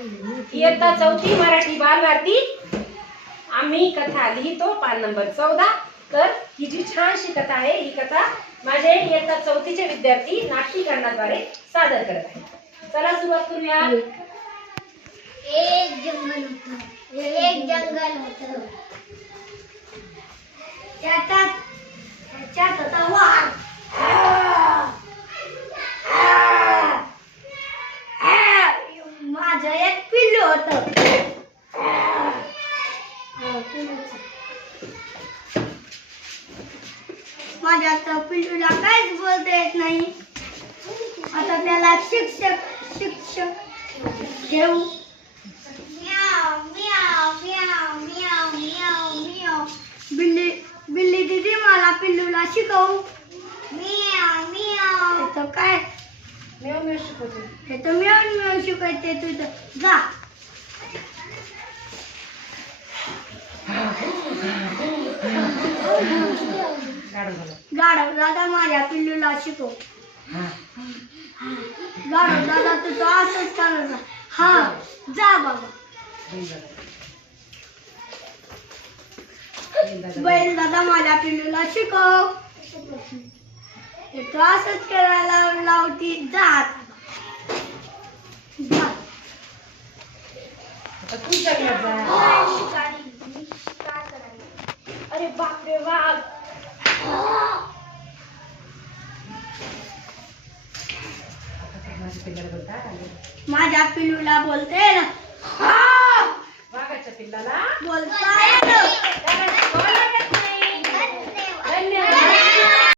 इयत्ता चौथी मराठी बालभारती आम्ही कथा लिहितो पान नंबर चौदा. तर ही जी छानशी कथा आहे ही कथा माझे इयत्ता चौथीचे विद्यार्थी नाट्यीकरणाद्वारे सादर करत आहेत. चला सुरुवात करूया. एक जंगल होत. एक जंगल होत. त्याचा त्याच्यात होता वाघ माझं एक पिल्लू होत माझ्या त्या पिल्लूला काहीच बोलता येत नाही. आता त्याला शिक्षक शिक्षक घेऊ. बिल्ली बिल्ली दीदी मला पिल्लूला शिकवू. हे तर काय? मेव मेव शिकवते. हे तर मिळून मिळून शिकायचे तुझं जा. गाडो झालं. गाढव दादा माझ्या पिल्लूला शिकव गाढव दादा तू तो असंच करायचा हा जा बाबा बैल दादा. माझ्या पिल्लूला शिकव तू असंच करायला लावती जा आता. जा आता तू जंगलात जा. अरे बापरे वाघ माझ्या पिल्लूला बोलते ना. वाघाच्या पिल्लाला? बोलता?